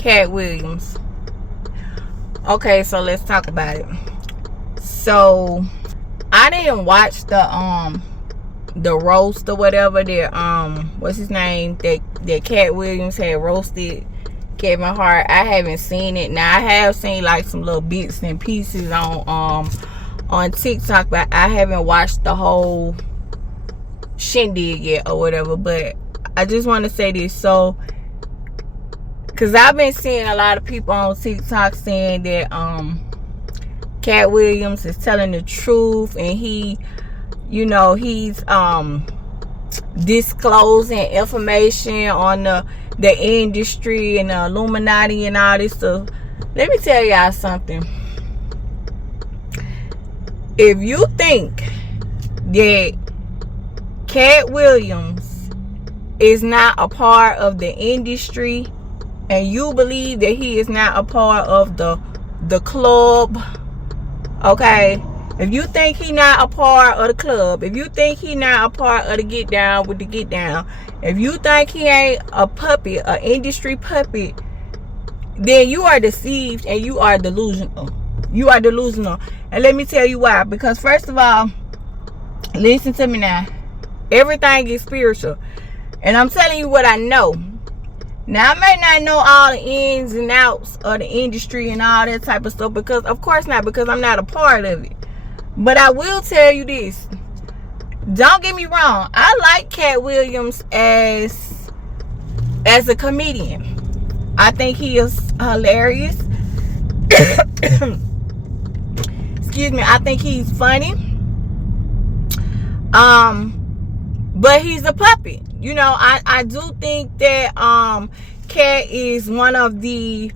Katt Williams. Okay, so let's talk about it. So I didn't watch the roast or whatever that what's his name, that Katt Williams had roasted Kevin Hart. I haven't seen it. Now I have seen like some little bits and pieces on TikTok, but I haven't watched the whole shindig yet or whatever. But I just want to say this, so because I've been seeing a lot of people on TikTok saying that Katt Williams is telling the truth, and he's disclosing information on the industry and the Illuminati and all this stuff. Let me tell y'all something. If you think that Katt Williams is not a part of the industry, and you believe that he is not a part of the club, okay? If you think he not a part of the club, if you think he not a part of the get down with the get down, if you think he ain't a puppet, an industry puppet, then you are deceived and you are delusional. You are delusional. And let me tell you why. Because first of all, listen to me now. Everything is spiritual. And I'm telling you what I know. Now, I may not know all the ins and outs of the industry and all that type of stuff, because of course not, because I'm not a part of it. But I will tell you this. Don't get me wrong. I like Katt Williams as a comedian. I think he is hilarious. Excuse me. I think he's funny. But he's a puppet. You know, I do think that Katt is one of the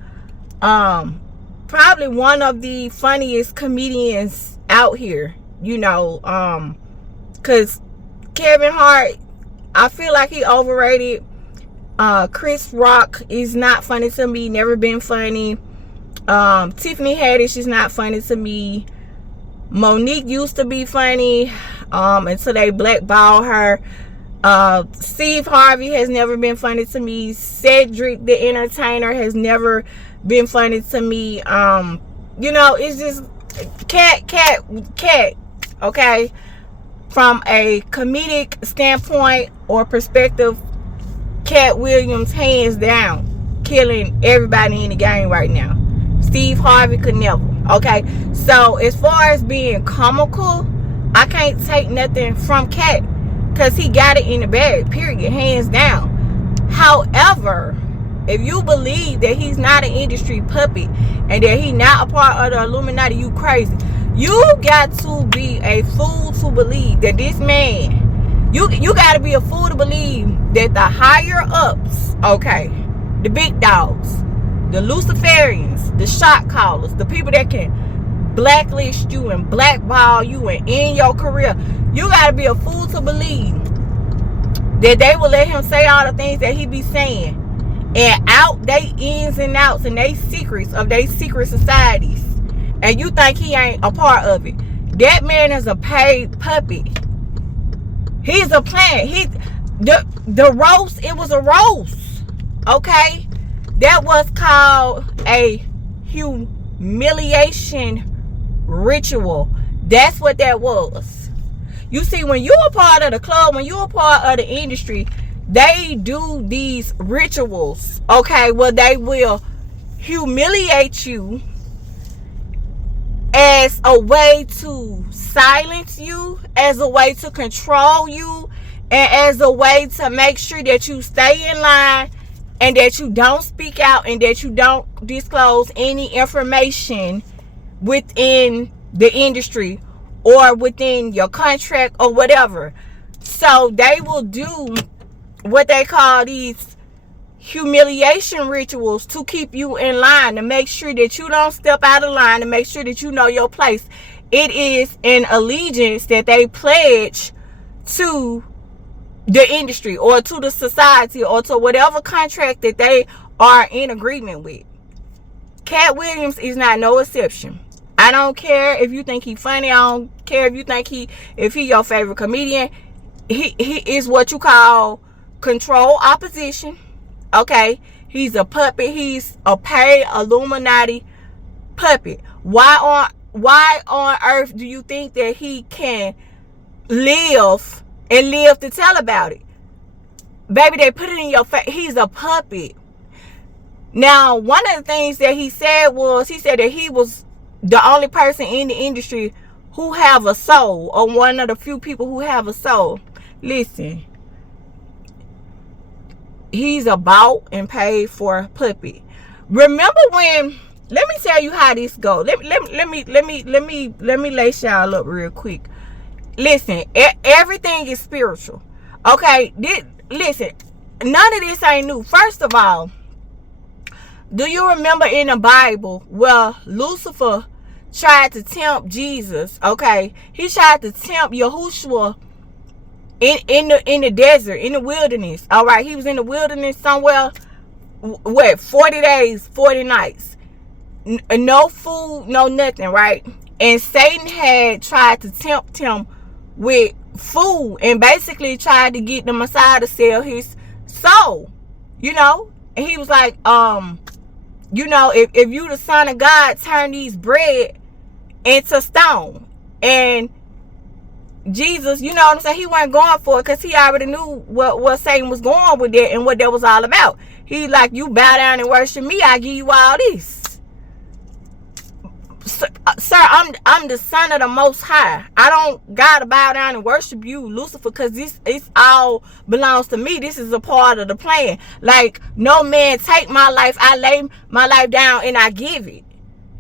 probably one of the funniest comedians out here. You know, because Kevin Hart, I feel like he overrated. Chris Rock is not funny to me. Never been funny. Tiffany Haddish is not funny to me. Monique used to be funny until they blackballed her. Steve Harvey has never been funny to me. Cedric the Entertainer has never been funny to me. You know, it's just Katt, okay? From a comedic standpoint or perspective, Katt Williams hands down killing everybody in the game right now. Steve Harvey could never. Okay, so as far as being comical, I can't take nothing from Katt, because he got it in the bag, period, hands down. However, if you believe that he's not an industry puppet and that he's not a part of the Illuminati, you crazy. You got to be a fool to believe that this man, you got to be a fool to believe that the higher ups, okay, the big dogs, the Luciferians, the shot callers, the people that can blacklist you and blackball you and end your career, you got to be a fool to believe that they will let him say all the things that he be saying and out they ins and outs and they secrets of they secret societies, and you think he ain't a part of it. That man is a paid puppet. He's a plant. The roast, it was a roast, okay? That was called a humiliation ritual. That's what that was. You see, when you're a part of the club, when you're a part of the industry, they do these rituals, okay, where they will humiliate you as a way to silence you, as a way to control you, and as a way to make sure that you stay in line and that you don't speak out and that you don't disclose any information within the industry or within your contract or whatever. So they will do what they call these humiliation rituals to keep you in line, to make sure that you don't step out of line, to make sure that you know your place. It is an allegiance that they pledge to the industry or to the society or to whatever contract that they are in agreement with. Katt Williams is not no exception. I don't care if you think he's funny. I don't care if you think if he your favorite comedian. He is what you call control opposition. Okay, He's a puppet. He's a paid Illuminati puppet. Why on earth do you think that he can live and live to tell about it? Baby, they put it in your face. He's a puppet. Now, one of the things that he said that he was the only person in the industry who have a soul, or one of the few people who have a soul. Listen, he's a bought and paid for puppet. Remember when? Let me tell you how this goes. Let me lace y'all up real quick. Listen, everything is spiritual. Okay, listen, none of this ain't new. First of all, do you remember in the Bible where Lucifer tried to tempt Jesus? Okay, he tried to tempt Yahushua in the desert, in the wilderness. All right, he was in the wilderness somewhere. What, 40 days, 40 nights, no food, no nothing, right? And Satan had tried to tempt him with food and basically tried to get the Messiah to sell his soul, and he was like, if you the son of God, turn these bread into stone. And Jesus, you know what I'm saying, he wasn't going for it because he already knew what Satan was going with it and what that was all about. He like, you bow down and worship me, I give you all this. Sir, I'm the son of the Most High. I don't gotta bow down and worship you, Lucifer, because it's all belongs to me. This is a part of the plan. Like, no man take my life. I lay my life down and I give it.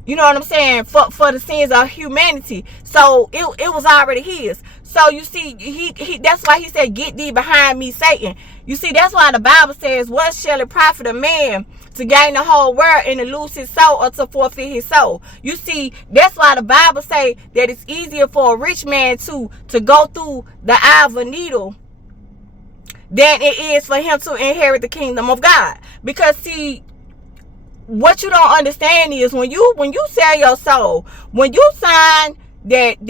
You know what I'm saying? For the sins of humanity. So it was already his. So you see, he that's why he said, get thee behind me, Satan. You see, that's why the Bible says, what shall it profit a man to gain the whole world and to lose his soul or to forfeit his soul? You see, that's why the Bible say that it's easier for a rich man to go through the eye of a needle than it is for him to inherit the kingdom of God. Because see, what you don't understand is when you sell your soul, when you sign that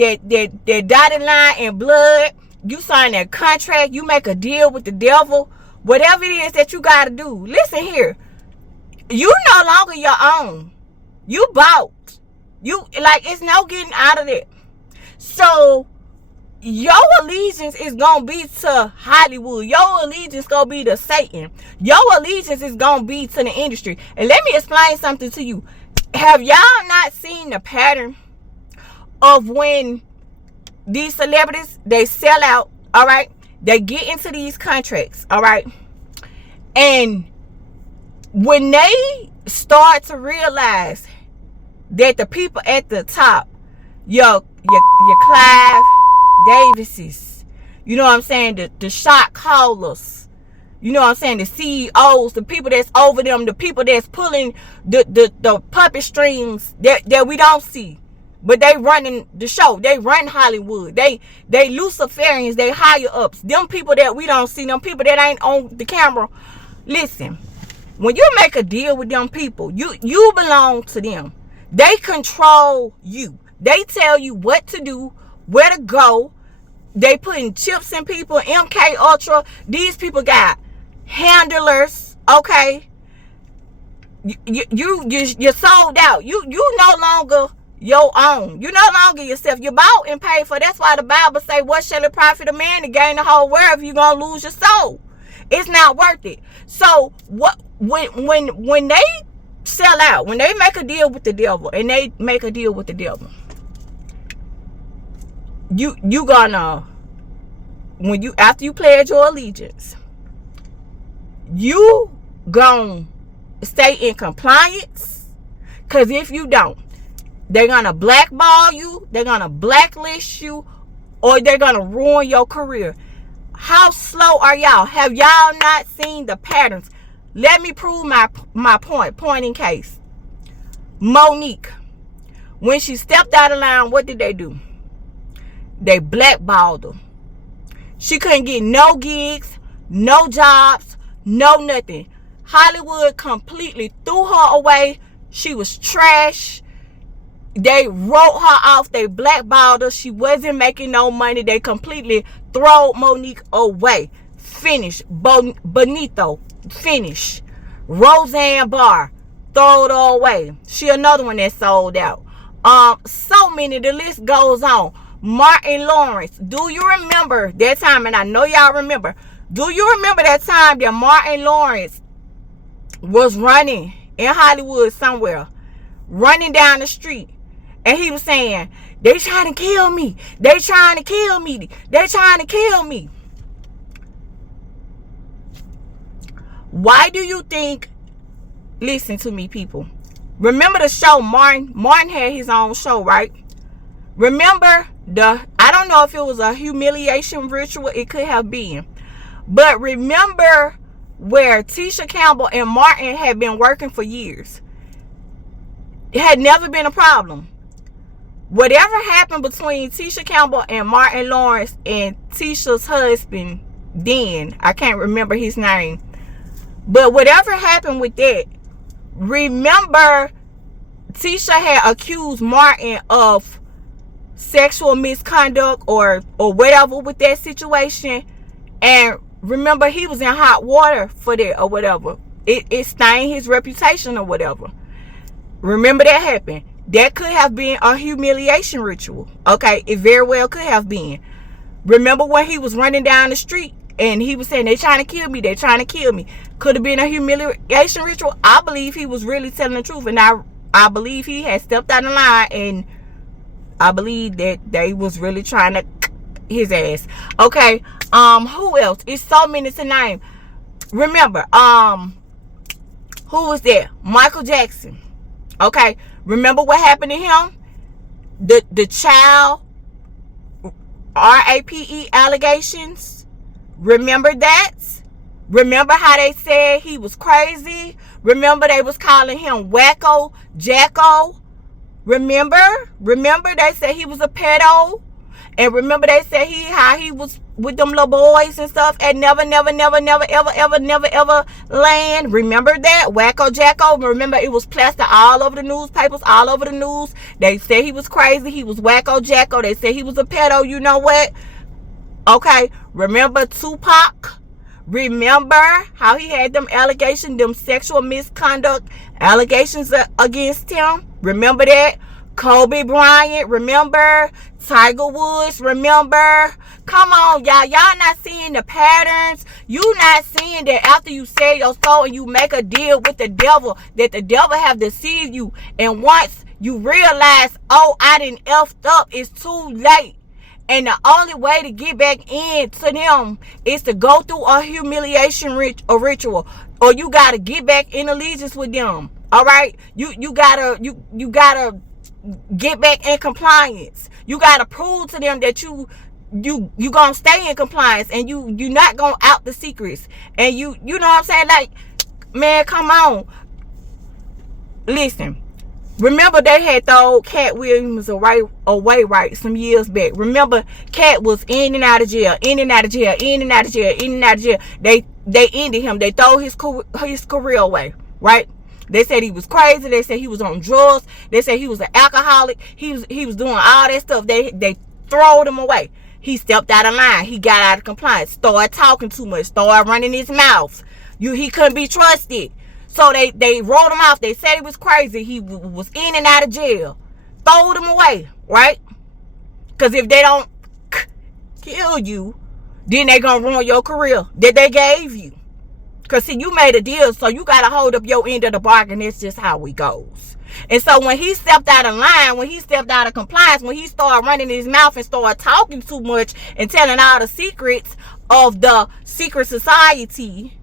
dotted line in blood, you sign that contract, you make a deal with the devil, whatever it is that you got to do. Listen here, you no longer your own. You bought. You, like, it's no getting out of it. So your allegiance is gonna be to Hollywood. Your allegiance gonna be to Satan. Your allegiance is gonna be to the industry. And let me explain something to you. Have y'all not seen the pattern of when these celebrities, they sell out, all right? They get into these contracts, all right? And when they start to realize that the people at the top, your Clive Davises, you know what I'm saying, the shot callers, you know what I'm saying, the CEOs, the people that's over them, the people that's pulling the puppet strings that we don't see, but they running the show, they run Hollywood, they Luciferians, they higher ups, them people that we don't see, them people that ain't on the camera. Listen, when you make a deal with them people, you belong to them. They control you. They tell you what to do, where to go. They putting chips in people, MK Ultra. These people got handlers, okay? You're sold out. You no longer your own. You no longer yourself. You're bought and paid for. That's why the Bible say, what shall it profit a man to gain the whole world if you're going to lose your soul? It's not worth it. So what when they sell out, when they make a deal with the devil, and they make a deal with the devil, you gonna, after you pledge your allegiance, you gonna stay in compliance. Because if you don't, they're gonna blackball you, they're gonna blacklist you, or they're gonna ruin your career. How slow are y'all? Have y'all not seen the patterns? Let me prove my point in case. Monique, when she stepped out of line, what did they do? They blackballed her. She couldn't get no gigs, no jobs, no nothing. Hollywood completely threw her away. She was trash. They wrote her off. They blackballed her. She wasn't making no money. They completely throw Monique away. Finish. Bonito. Finish. Roseanne Barr, throw her away. She another one that sold out. So many, the list goes on. Martin Lawrence, do you remember that time? And I know y'all remember. Do you remember that time that Martin Lawrence was running in Hollywood somewhere, running down the street, and he was saying, they trying to kill me, they trying to kill me, they trying to kill me. Why do you think, listen to me, people, remember the show Martin had his own show, right? Remember I don't know if it was a humiliation ritual, it could have been, but remember where Tisha Campbell and Martin had been working for years. It had never been a problem. Whatever happened between Tisha Campbell and Martin Lawrence and Tisha's husband, then, I can't remember his name, but whatever happened with that, remember Tisha had accused Martin of sexual misconduct or whatever with that situation, and remember he was in hot water for that or whatever. It stained his reputation or whatever. Remember that happened. That could have been a humiliation ritual. Okay, it very well could have been. Remember when he was running down the street and he was saying, they trying to kill me, they trying to kill me. Could have been a humiliation ritual. I believe he was really telling the truth, and I believe he had stepped out of line, and I believe that they was really trying to his ass. Okay, who else? It's so many to name. Remember, who was there? Michael Jackson. Okay, remember what happened to him? The child rape allegations. Remember that? Remember how they said he was crazy? Remember they was calling him Wacko Jacko? Remember they said he was a pedo? And remember they said how he was with them little boys and stuff and never ever land. Remember that? Wacko Jacko. Remember it was plastered all over the newspapers, all over the news. They said he was crazy. He was Wacko Jacko. They said he was a pedo. You know what? Okay. Remember Tupac? Remember how he had them allegations, them sexual misconduct allegations against him? Remember that? Kobe Bryant, remember? Tiger Woods, remember? Come on, y'all not seeing the patterns. You not seeing that after you sell your soul and you make a deal with the devil, that the devil have deceived you, and once you realize, oh, I done effed up, it's too late. And the only way to get back into them is to go through a humiliation ritual, or you gotta get back in allegiance with them. All right, you gotta get back in compliance. You gotta prove to them that you gonna stay in compliance, and you not gonna out the secrets. And you know what I'm saying? Like, man, come on. Listen. Remember they had thrown Katt Williams away right some years back. Remember Katt was in and out of jail, in and out of jail, in and out of jail, in and out of jail. They ended him. They throw his career away, right? They said he was crazy. They said he was on drugs. They said he was an alcoholic. He was doing all that stuff. They throwed him away. He stepped out of line. He got out of compliance. Started talking too much. Started running his mouth. He couldn't be trusted. So they rolled him off. They said he was crazy. He was in and out of jail. Throwed him away, right? Because if they don't kill you, then they gonna ruin your career that they gave you. Because see, you made a deal, so you gotta hold up your end of the bargain. That's just how it goes. And so when he stepped out of line, when he stepped out of compliance, when he started running his mouth and started talking too much and telling all the secrets of the secret society,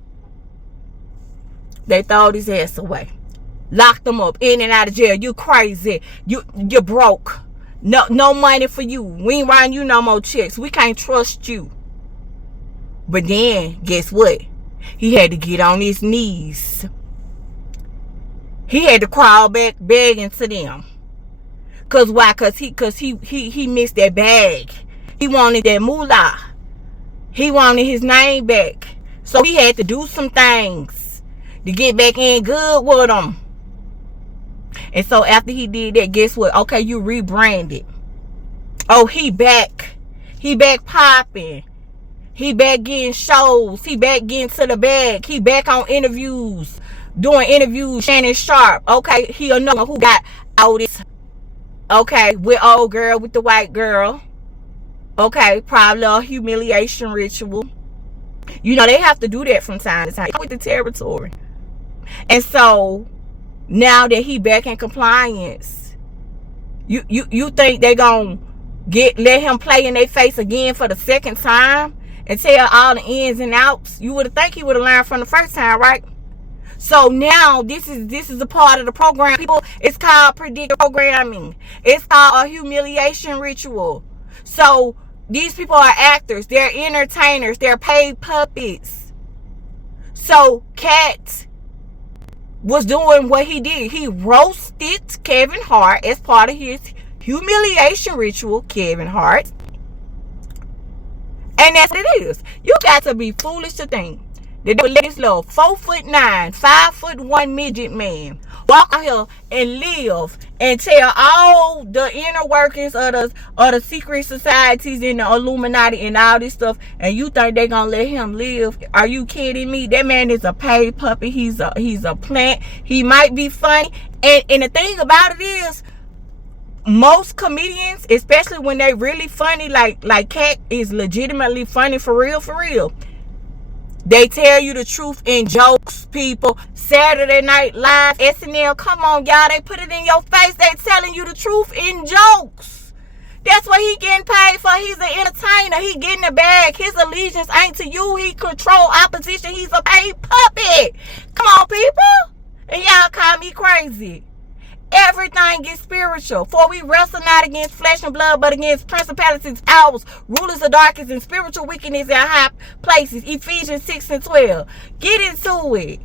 they throwed his ass away. Locked him up, in and out of jail. You crazy. You broke. No money for you. We ain't writing you no more checks. We can't trust you. But then, guess what? He had to get on his knees. He had to crawl back begging to them. Cause why? Cause he missed that bag. He wanted that moolah. He wanted his name back. So he had to do some things to get back in good with them. And so after he did that, guess what? Okay, you rebranded. Oh, he back. He back popping. He back getting shows. He back getting to the bag. He back on interviews. doing interviews, Shannon Sharp. Okay, he'll know who got all this. Okay, with old girl, with the white girl. Okay, probably a humiliation ritual. You know, they have to do that from time to time with the territory. And so now that he back in compliance, you think they gonna let him play in their face again for the second time and tell all the ins and outs? You would think he would have learned from the first time, right? So now this is a part of the program. People, it's called predictive programming. It's called a humiliation ritual. So these people are actors, they're entertainers, they're paid puppets. So Katt was doing what he did. He roasted Kevin Hart as part of his humiliation ritual, Kevin Hart. And that's what it is. You got to be foolish to think that they would let this little 4'9", 5'1" midget man walk out here and live and tell all the inner workings of the secret societies and the Illuminati and all this stuff, and you think they gonna let him live? Are you kidding me? That man is a paid puppet. He's a plant. He might be funny, and the thing about it is, most comedians, especially when they really funny, like Katt is legitimately funny for real. They tell you the truth in jokes, people. Saturday Night Live, SNL, come on, y'all. They put it in your face. They telling you the truth in jokes. That's what he getting paid for. He's an entertainer. He getting the bag. His allegiance ain't to you. He control opposition. He's a paid puppet. Come on, people. And y'all call me crazy. Everything gets spiritual. For we wrestle not against flesh and blood, but against principalities, powers, rulers of darkness, and spiritual wickedness in high places. Ephesians 6 and 12. Get into it.